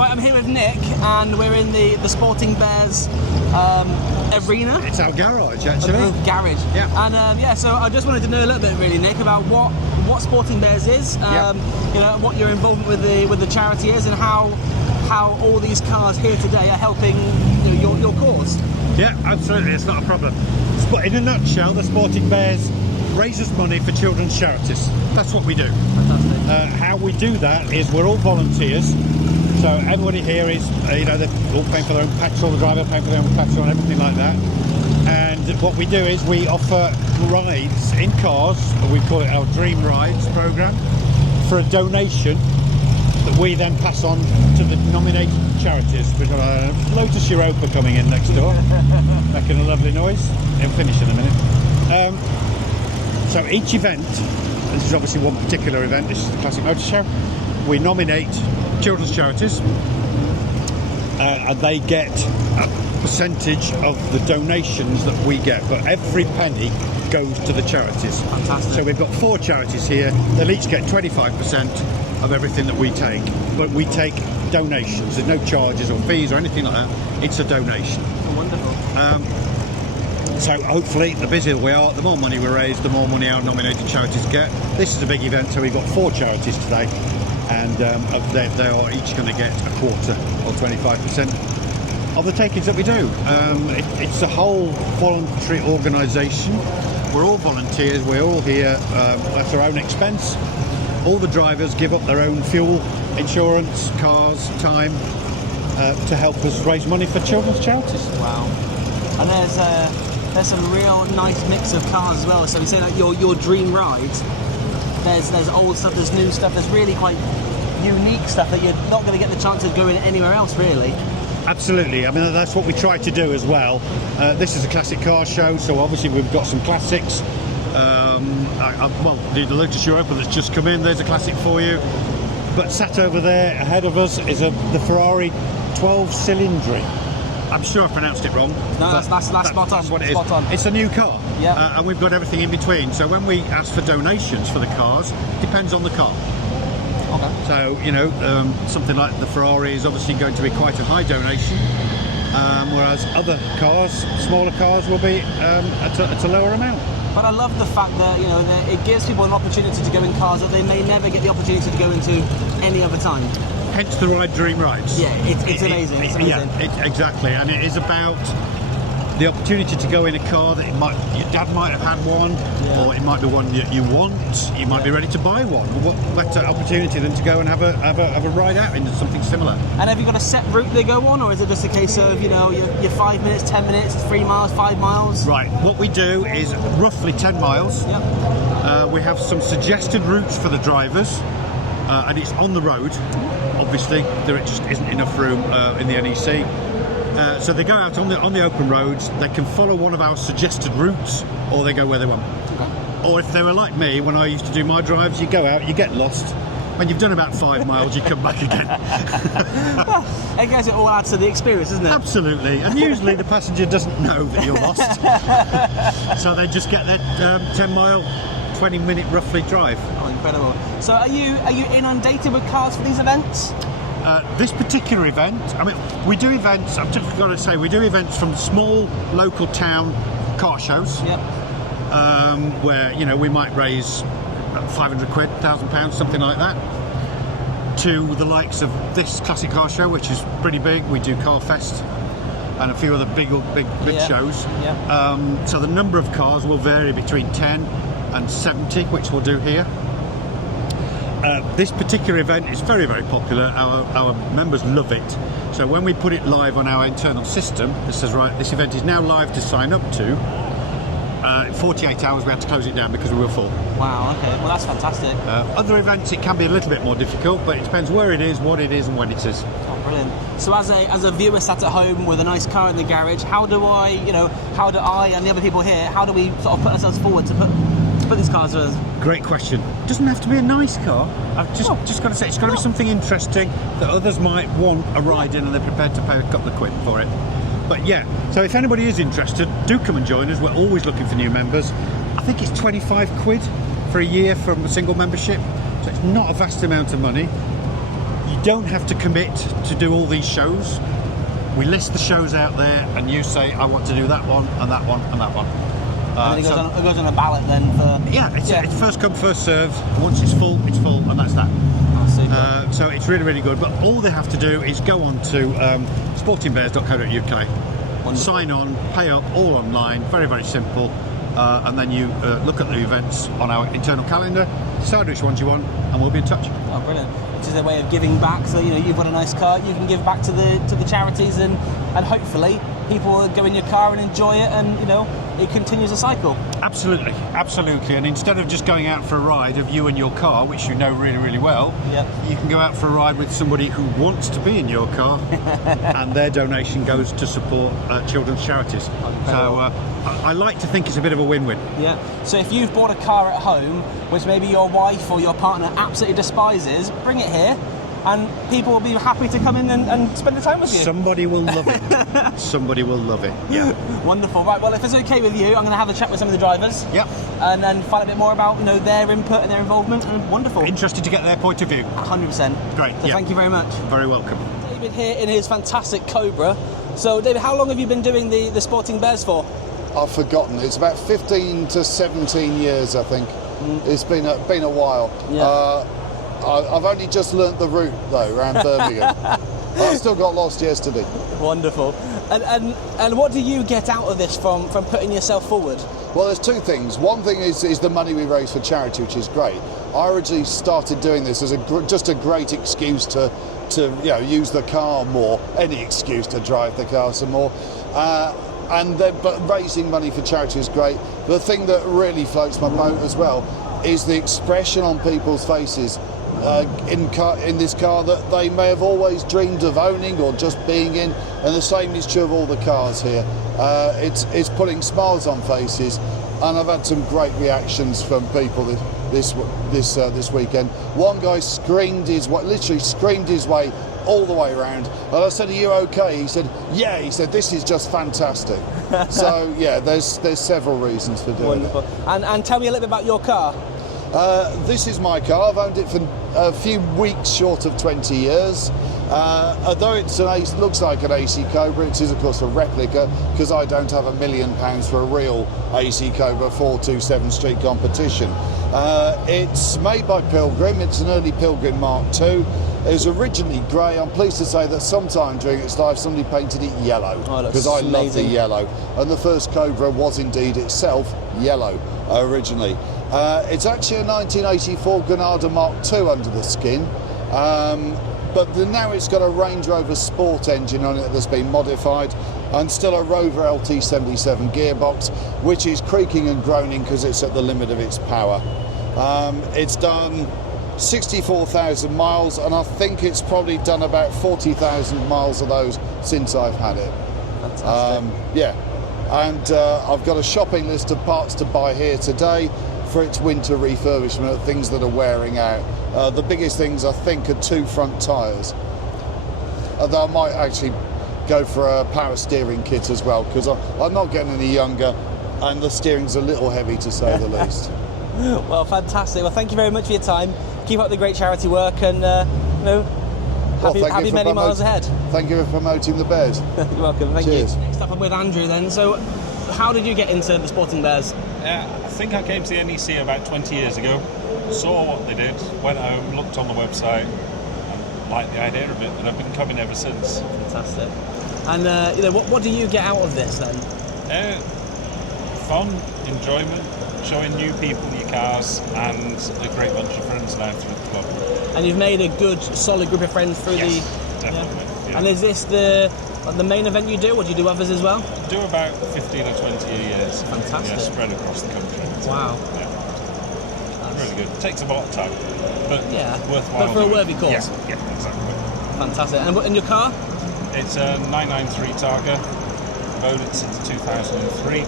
Right, I'm here with Nick, and we're in the Sporting Bears arena. It's our garage, actually. Garage. Yeah. And so I just wanted to know a little bit, really, Nick, about what Sporting Bears is. You know, what your involvement with the charity is, and how all these cars here today are helping your cause. Yeah, absolutely. It's not a problem. But in a nutshell, the Sporting Bears raises money for children's charities. That's what we do. Fantastic. How we do that is we're all volunteers. So everybody here is, they're all paying for their own petrol, the driver paying for their own petrol and everything like that. And what we do is we offer rides in cars, we call it our Dream Rides programme, for a donation that we then pass on to the nominated charities. We've got Lotus Europa coming in next door, making a lovely noise. It'll finish in a minute. So each event, this is obviously one particular event, this is the Classic Motor Show, we nominate children's charities and they get a percentage of the donations that we get, but every penny goes to the charities. Fantastic. So we've got 4 charities here, they'll each get 25% of everything that we take, but we take donations. There's no charges or fees or anything like that, it's a donation. Oh, wonderful. So hopefully the busier we are, the more money we raise, the more money our nominated charities get. This is a big event, so we've got 4 charities today, and they are each going to get a quarter or 25% of the takings that we do. It's a whole voluntary organisation. We're all volunteers, we're all here at our own expense. All the drivers give up their own fuel, insurance, cars, time to help us raise money for children's charities. Wow. And there's some real nice mix of cars as well. So you say like your dream rides. There's old stuff, there's new stuff, there's really quite unique stuff that you're not going to get the chance of going anywhere else, really. Absolutely. I mean, that's what we try to do as well. This is a classic car show, so obviously we've got some classics. The Lotus Europa that's just come in, there's a classic for you. But sat over there ahead of us is the Ferrari 12 Cilindri. I'm sure I pronounced it wrong. No, that's spot on. That's what it is. Spot on. It's a new car, yeah. And we've got everything in between. So when we ask for donations for the cars, depends on the car. Okay. So something like the Ferrari is obviously going to be quite a high donation, whereas other cars, smaller cars, will be at a lower amount. But I love the fact that that it gives people an opportunity to go in cars that they may never get the opportunity to go into any other time. Hence the ride Dream Rides. Yeah, it's amazing. It's amazing. Yeah, exactly, and it is about the opportunity to go in a car that your dad might have had one, or it might be one that you want. You might be ready to buy one. What better opportunity than to go and have a ride out into something similar? And have you got a set route they go on, or is it just a case of you're 5 minutes, 10 minutes, 3 miles, 5 miles? Right. What we do is roughly 10 miles. Yep. We have some suggested routes for the drivers, and it's on the road. Obviously, there just isn't enough room in the NEC. So they go out on the open roads, they can follow one of our suggested routes, or they go where they want. Okay. Or if they were like me, when I used to do my drives, you go out, you get lost. When you've done about 5 miles, you come back again. Well, I guess it all adds to the experience, isn't it? Absolutely, and usually the passenger doesn't know that you're lost. So they just get their 10-mile, 20-minute roughly drive. Oh, incredible. So are you inundated with cars for these events? This particular event, I mean, we do events, I've just got to say, we do events from small local town car shows. Yep. Where, we might raise 500 quid, £1,000, something like that, to the likes of this classic car show, which is pretty big. We do Car Fest and a few other big shows. Yep. So the number of cars will vary between 10 and 70, which we'll do here. This particular event is very, very popular. Our members love it. So when we put it live on our internal system, it says, right, this event is now live to sign up to. In 48 hours we had to close it down because we were full. Wow, okay, well that's fantastic. Other events it can be a little bit more difficult, but it depends where it is, what it is and when it is. Oh, brilliant. So as a viewer sat at home with a nice car in the garage, how do I and the other people here, how do we sort of put ourselves forward to put these cars with us? Great question. Doesn't have to be a nice car. I've just got to say, it's got to be something interesting that others might want a ride in and they're prepared to pay a couple of quid for it. But yeah, so if anybody is interested, do come and join us. We're always looking for new members. I think it's 25 quid for a year from a single membership, so it's not a vast amount of money. You don't have to commit to do all these shows. We list the shows out there, and you say, I want to do that one, and that one, and that one. And then it goes on a ballot then for... Yeah, it's first come, first served. Once it's full, and that's that. Oh, super. So it's really, really good. But all they have to do is go on to sportingbears.co.uk, sign on, pay up, all online, very, very simple. And then you look at the events on our internal calendar, decide which ones you want, and we'll be in touch. Oh, brilliant. Which is a way of giving back. So, you've got a nice car, you can give back to the charities, and hopefully people will go in your car and enjoy it, and, it continues a cycle. Absolutely, absolutely. And instead of just going out for a ride of you and your car, which you know really, really well, you can go out for a ride with somebody who wants to be in your car, and their donation goes to support children's charities. So I like to think it's a bit of a win-win. Yeah. So if you've bought a car at home, which maybe your wife or your partner absolutely despises, bring it here, and people will be happy to come in and spend the time with you. Somebody will love it. Somebody will love it. Yeah. Wonderful. Right, well, if it's okay with you, I'm going to have a chat with some of the drivers. Yep. And then find a bit more about, their input and their involvement. And wonderful. Interested to get their point of view. 100%. Great. So thank you very much. Very welcome. David here in his fantastic Cobra. So, David, how long have you been doing the Sporting Bears for? I've forgotten. It's about 15 to 17 years, I think. It's been a while. Yeah. I've only just learnt the route, though, around Birmingham. I still got lost yesterday. Wonderful. And what do you get out of this from putting yourself forward? Well, there's two things. One thing is the money we raise for charity, which is great. I originally started doing this as just a great excuse to use the car more, any excuse to drive the car some more. But raising money for charity is great. The thing that really floats my boat as well is the expression on people's faces in this car that they may have always dreamed of owning or just being in, and the same is true of all the cars here. It's putting smiles on faces, and I've had some great reactions from people this weekend. One guy literally screamed his way all the way around, and I said, "Are you okay?" He said, "Yeah." He said, "This is just fantastic." So yeah, there's several reasons for doing Wonderful. And tell me a little bit about your car. This is my car. I've owned it for a few weeks short of 20 years. Although it looks like an AC Cobra, it is of course a replica, because I don't have £1 million for a real AC Cobra 427 street competition. It's made by Pilgrim. It's an early Pilgrim Mark II. It was originally grey. I'm pleased to say that sometime during its life somebody painted it yellow, because I love the yellow. And the first Cobra was indeed itself yellow originally. It's actually a 1984 Granada Mark II under the skin, but now it's got a Range Rover Sport engine on it that's been modified, and still a Rover LT77 gearbox, which is creaking and groaning because it's at the limit of its power. It's done 64,000 miles, and I think it's probably done about 40,000 miles of those since I've had it. Fantastic. Yeah, and I've got a shopping list of parts to buy here today for its winter refurbishment, things that are wearing out. The biggest things, I think, are 2 front tyres. Although I might actually go for a power steering kit as well, because I'm not getting any younger, and the steering's a little heavy, to say the least. Well, fantastic. Well, thank you very much for your time. Keep up the great charity work, and happy many miles ahead. Thank you for promoting the Bears. You're welcome. Thank Cheers. you. Next up, I'm with Andrew then. So, how did you get into the Sporting Bears? I think I came to the NEC about 20 years ago, saw what they did, went home, looked on the website, and liked the idea of it, and I've been coming ever since. Fantastic. And what do you get out of this then? Fun, enjoyment, showing new people your cars, and a great bunch of friends now through the club. And you've made a good, solid group of friends through Definitely. Yeah. And is this the main event you do, or do you do others as well? Do about 15 or 20 a year. Fantastic. Yeah, spread across the country. Wow. Yeah. Really good. Takes a lot of time, but worthwhile. But for a worthy cause. Yeah, exactly. Fantastic. And your car? It's a 993 Targa. I've owned it since 2003.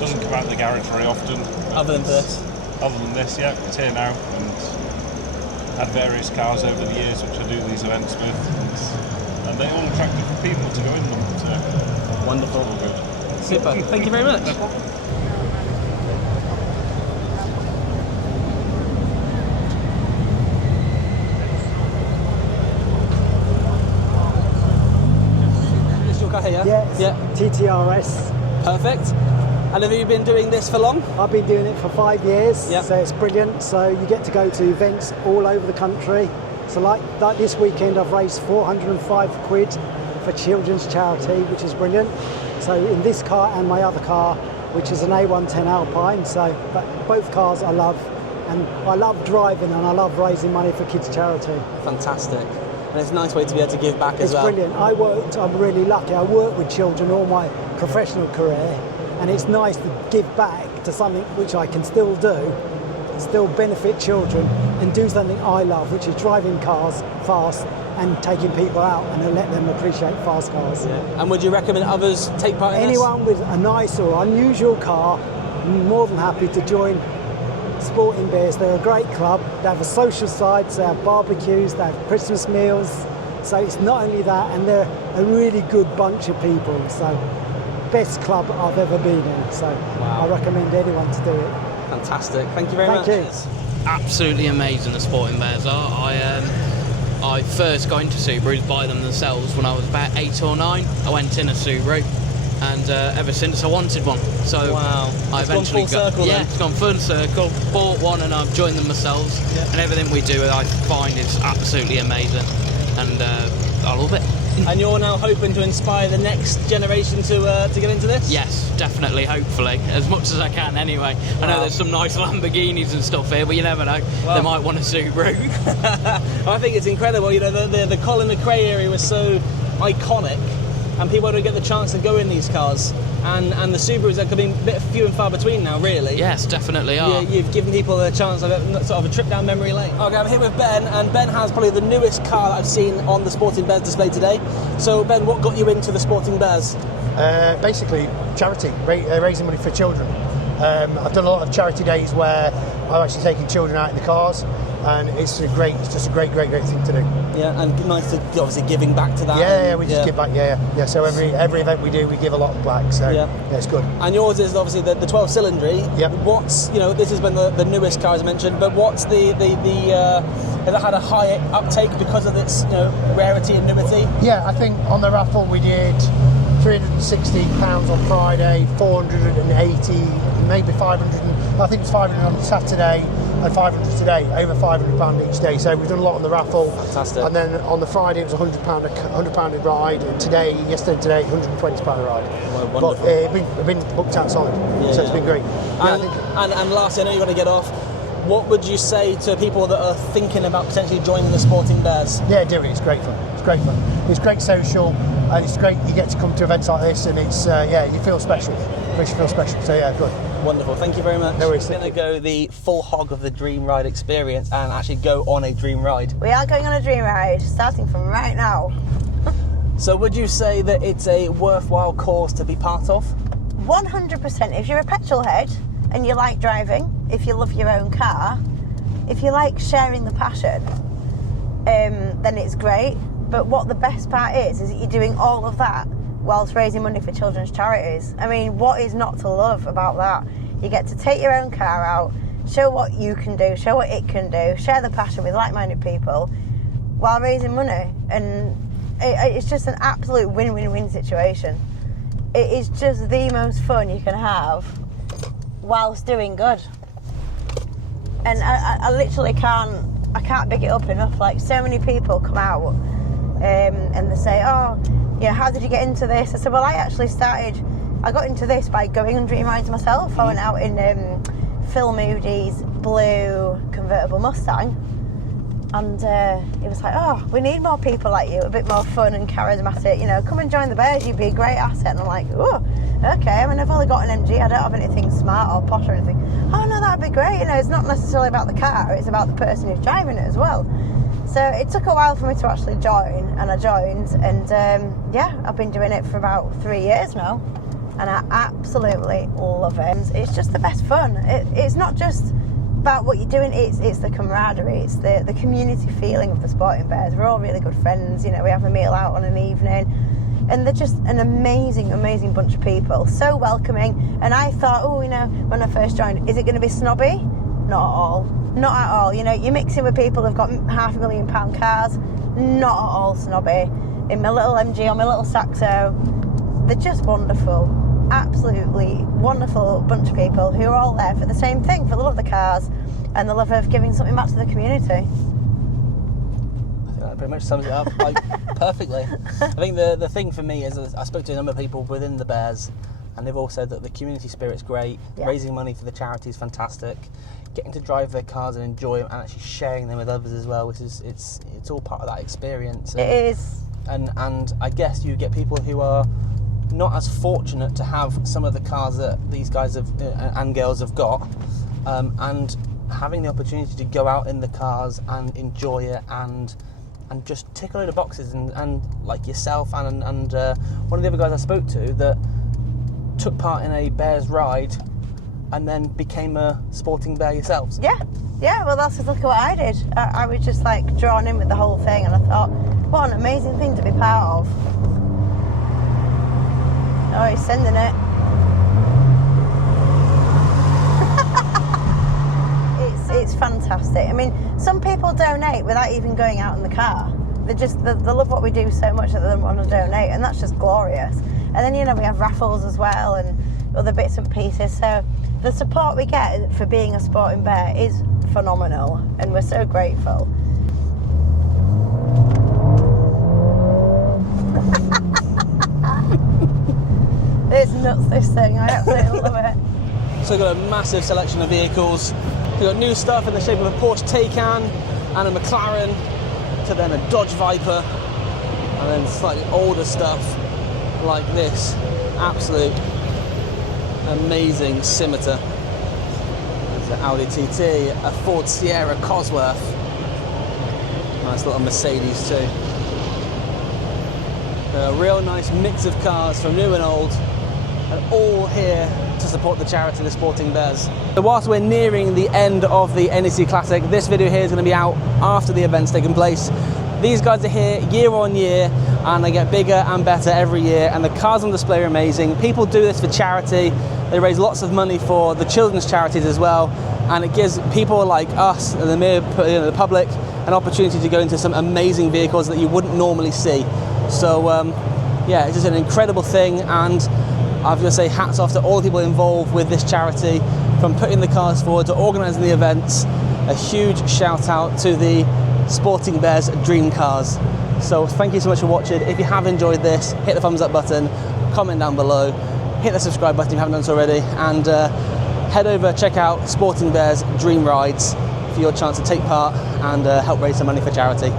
Doesn't come out of the garage very often. Other than this? Other than this, yeah. It's here now, and had various cars over the years which I do these events with, and they're all attractive for people to go in them. So wonderful. All good. Super. Thank you very much. right here, Yeah, it's TTRS. Perfect. And have you been doing this for long? I've been doing it for 5 years, Yeah. so it's brilliant. So you get to go to events all over the country. So like this weekend, I've raised 405 quid for children's charity, which is brilliant. So in this car and my other car, which is an A110 Alpine, so but both cars I love, and I love driving and I love raising money for kids' charity. Fantastic. And it's a nice way to be able to give back as well. It's brilliant. I'm really lucky. I worked with children all my professional career, and it's nice to give back to something which I can still do, still benefit children, and do something I love, which is driving cars fast and taking people out and let them appreciate fast cars. Yeah. And would you recommend others take part in Anyone with a nice or unusual car, I'm more than happy to join Sporting Bears. They're a great club. They have a social side, so they have barbecues, they have Christmas meals. So it's not only that, and they're a really good bunch of people. So best club I've ever been in. So I recommend anyone to do it. Fantastic. Thank you very much. Thank you. Absolutely amazing, the Sporting Bears are. I first got into Subarus by them themselves when I was about 8 or 9. I went in a Subaru, and ever since I wanted one. So Wow. I It's eventually gone full circle then. it's gone full circle. Bought one and I've joined them myself. Yeah. And everything we do, I find is absolutely amazing, and I love it. And you're now hoping to inspire the next generation to get into this? Yes, definitely, hopefully, as much as I can anyway. I know Wow. there's some nice Lamborghinis and stuff here, but you never know. Wow. They might want a Subaru. I think it's incredible. You know, the Colin McRae area was so iconic, and people don't get the chance to go in these cars. And the Subarus are becoming a bit few and far between now, really. Yes, definitely are. You've given people a chance of sort of a trip down memory lane. Okay, I'm here with Ben, and Ben has probably the newest car that I've seen on the Sporting Bears display today. So, Ben, what got you into the Sporting Bears? Basically, charity, raising money for children. I've done a lot of charity days where I've actually taken children out in the cars, and it's just a great thing to do. Yeah, and nice to obviously giving back to that. Yeah, we just give back. Yeah. So every event we do, we give a lot back. So Yeah. it's good. And yours is obviously the 12 cylindry. Yep. What's, this has been the newest car as I mentioned, but what's the has it had a high uptake because of its rarity and newity? Yeah, I think on the raffle we did £360 on Friday, 480, maybe 500. I think it's 500 on Saturday and 500 today. Over £500 each day. So we've done a lot on the raffle. Fantastic. And then on the Friday it was £100 a ride. And yesterday and today, £120 a ride. Well, but wonderful. it's been booked out solid. So it's been great. Yeah, And lastly, I know you're going to get off. What would you say to people that are thinking about potentially joining the Sporting Bears? Yeah, do it. It's great fun. It's great social, and it's great. You get to come to events like this, and it's you feel special. Makes you feel special. So yeah, good. Wonderful. Thank you very much. No worries. We're going to go the full hog of the Dream Ride experience and actually go on a Dream Ride. We are going on a dream ride, starting from right now. So would you say that it's a worthwhile cause to be part of? 100%. If you're a petrol head and you like driving, if you love your own car, if you like sharing the passion, then it's great. But what the best part is that you're doing all of that whilst raising money for children's charities. I mean, what is not to love about that? You get to take your own car out, show what you can do, show what it can do, share the passion with like-minded people while raising money. And it's just an absolute win-win-win situation. It is just the most fun you can have whilst doing good. And I literally can't big it up enough. Like, so many people come out and they say, oh, how did you get into this? I said, well, I got into this by going on dream rides myself. I went out in Phil Moody's blue convertible Mustang, and he was like, oh, we need more people like you, a bit more fun and charismatic, come and join the Bears, you'd be a great asset. And I'm like, oh, okay, I mean, I've only got an MG, I don't have anything smart or posh or anything. Oh no, that'd be great. It's not necessarily about the car, it's about the person who's driving it as well. So it took a while for me to actually join, and I joined, and I've been doing it for about 3 years now, and I absolutely love it. It's just the best fun. It's not just about what you're doing, it's the camaraderie, it's the community feeling of the Sporting Bears. We're all really good friends, we have a meal out on an evening, and they're just an amazing bunch of people, so welcoming. And I thought, when I first joined, is it going to be snobby? Not at all. You're mixing with people who've got £500,000 cars. Not at all snobby. In my little MG or my little Saxo, they're just wonderful. Absolutely wonderful bunch of people who are all there for the same thing, for the love of the cars and the love of giving something back to the community. I think that pretty much sums it up like perfectly. I think the thing for me is I spoke to a number of people within the Bears, and they've all said that the community spirit's great, raising money for the charity is fantastic, getting to drive their cars and enjoy them and actually sharing them with others as well, which is it's all part of that experience. It is. And I guess you get people who are not as fortunate to have some of the cars that these guys have and girls have got, and having the opportunity to go out in the cars and enjoy it and just tick a load of boxes and like yourself and one of the other guys I spoke to that took part in a Bears ride and then became a sporting bear yourselves. Yeah, well that's exactly what I did. I was just like drawn in with the whole thing, and I thought, what an amazing thing to be part of. Oh, he's sending it. It's fantastic. I mean, some people donate without even going out in the car. They love what we do so much that they want to donate, and that's just glorious. And then, you know, we have raffles as well and other bits and pieces. So the support we get for being a sporting bear is phenomenal, and we're so grateful. It's nuts, this thing. I absolutely love it. So we've got a massive selection of vehicles. We've got new stuff in the shape of a Porsche Taycan and a McLaren, to then a Dodge Viper, and then slightly older stuff like this absolute amazing scimitar. There's an Audi TT, a Ford Sierra Cosworth, nice little Mercedes too. A real nice mix of cars from new and old, and all here to support the charity, the Sporting Bears. So whilst we're nearing the end of the NEC Classic, this video here is going to be out after the event's taken place. These guys are here year on year, and they get bigger and better every year, and the cars on display are amazing. People do this for charity. They raise lots of money for the children's charities as well, and it gives people like us, and the public, an opportunity to go into some amazing vehicles that you wouldn't normally see. So yeah, it's just an incredible thing, and I've got to say hats off to all the people involved with this charity, from putting the cars forward to organising the events. A huge shout out to the Sporting Bears Dream Cars. So thank you so much for watching. If you have enjoyed this, hit the thumbs up button, comment down below, hit the subscribe button if you haven't done so already, and head over, check out Sporting Bears Dream Rides for your chance to take part and help raise some money for charity.